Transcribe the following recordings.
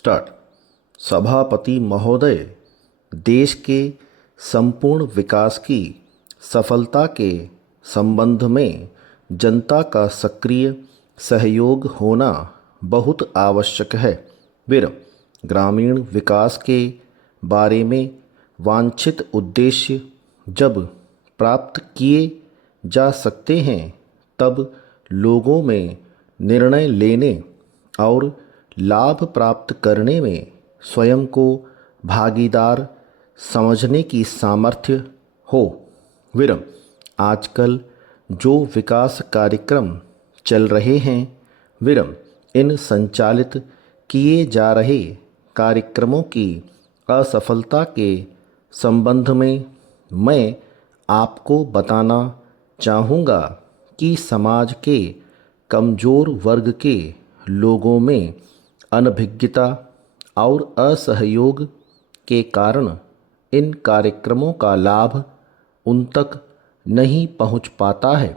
Start. सभापति महोदय, देश के संपूर्ण विकास की सफलता के संबंध में जनता का सक्रिय सहयोग होना बहुत आवश्यक है। ग्रामीण विकास के बारे में वांछित उद्देश्य जब प्राप्त किए जा सकते हैं तब लोगों में निर्णय लेने और लाभ प्राप्त करने में स्वयं को भागीदार समझने की सामर्थ्य हो। आजकल जो विकास कार्यक्रम चल रहे हैं इन संचालित किए जा रहे कार्यक्रमों की असफलता के संबंध में मैं आपको बताना चाहूँगा कि समाज के कमज़ोर वर्ग के लोगों में अनभिज्ञता और असहयोग के कारण इन कार्यक्रमों का लाभ उन तक नहीं पहुंच पाता है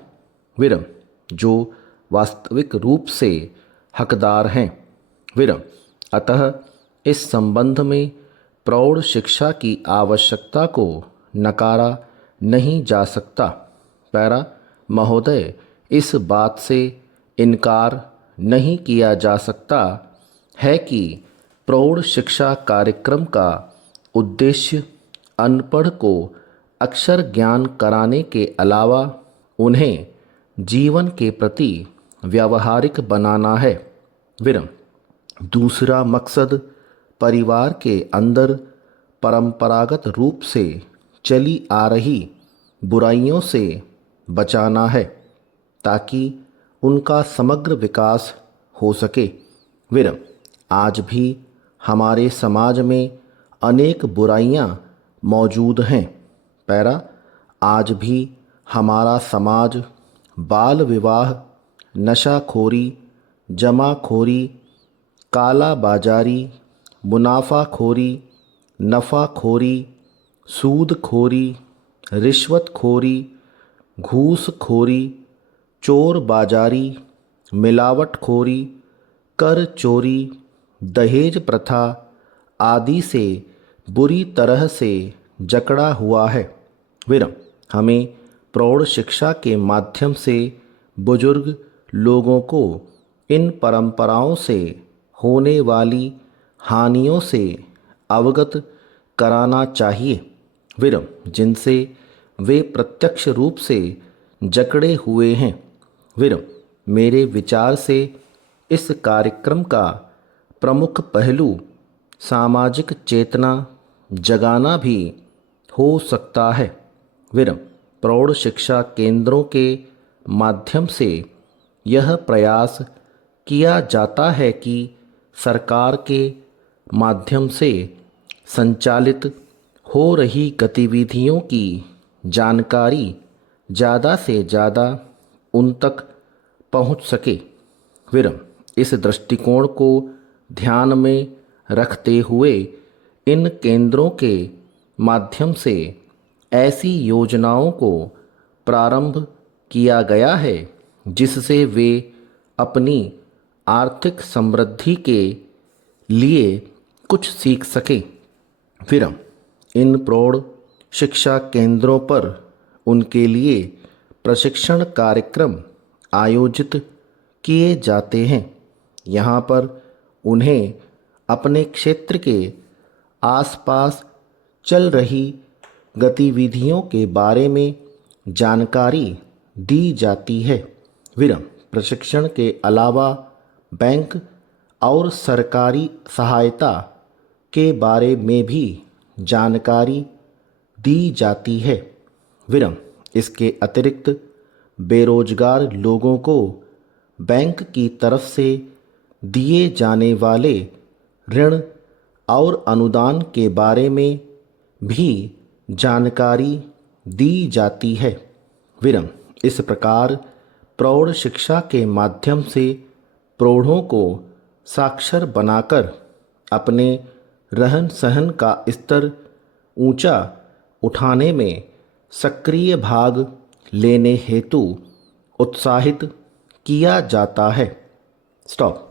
जो वास्तविक रूप से हकदार हैं। अतः इस संबंध में प्रौढ़ शिक्षा की आवश्यकता को नकारा नहीं जा सकता। पैरा महोदय, इस बात से इनकार नहीं किया जा सकता है कि प्रौढ़ शिक्षा कार्यक्रम का उद्देश्य अनपढ़ को अक्षर ज्ञान कराने के अलावा उन्हें जीवन के प्रति व्यावहारिक बनाना है। दूसरा मकसद परिवार के अंदर परंपरागत रूप से चली आ रही बुराइयों से बचाना है ताकि उनका समग्र विकास हो सके। आज भी हमारे समाज में अनेक बुराइयां मौजूद हैं। पैरा, आज भी हमारा समाज बाल विवाह, नशाखोरी, जमाखोरी, काला बाजारी, मुनाफाखोरी, नफ़ाखोरी, सूदखोरी, रिश्वतखोरी, घूसखोरी, चोर बाजारी, मिलावटखोरी, कर चोरी, दहेज प्रथा आदि से बुरी तरह से जकड़ा हुआ है। हमें प्रौढ़ शिक्षा के माध्यम से बुजुर्ग लोगों को इन परंपराओं से होने वाली हानियों से अवगत कराना चाहिए जिनसे वे प्रत्यक्ष रूप से जकड़े हुए हैं। मेरे विचार से इस कार्यक्रम का प्रमुख पहलू सामाजिक चेतना जगाना भी हो सकता है। प्रौढ़ शिक्षा केंद्रों के माध्यम से यह प्रयास किया जाता है कि सरकार के माध्यम से संचालित हो रही गतिविधियों की जानकारी ज़्यादा से ज़्यादा उन तक पहुंच सके। इस दृष्टिकोण को ध्यान में रखते हुए इन केंद्रों के माध्यम से ऐसी योजनाओं को प्रारंभ किया गया है जिससे वे अपनी आर्थिक समृद्धि के लिए कुछ सीख सकें। इन प्रौढ़ शिक्षा केंद्रों पर उनके लिए प्रशिक्षण कार्यक्रम आयोजित किए जाते हैं। यहाँ पर उन्हें अपने क्षेत्र के आसपास चल रही गतिविधियों के बारे में जानकारी दी जाती है। प्रशिक्षण के अलावा बैंक और सरकारी सहायता के बारे में भी जानकारी दी जाती है। इसके अतिरिक्त बेरोजगार लोगों को बैंक की तरफ से दिए जाने वाले ऋण और अनुदान के बारे में भी जानकारी दी जाती है। इस प्रकार प्रौढ़ शिक्षा के माध्यम से प्रौढ़ों को साक्षर बनाकर अपने रहन सहन का स्तर ऊंचा उठाने में सक्रिय भाग लेने हेतु उत्साहित किया जाता है। स्टॉप।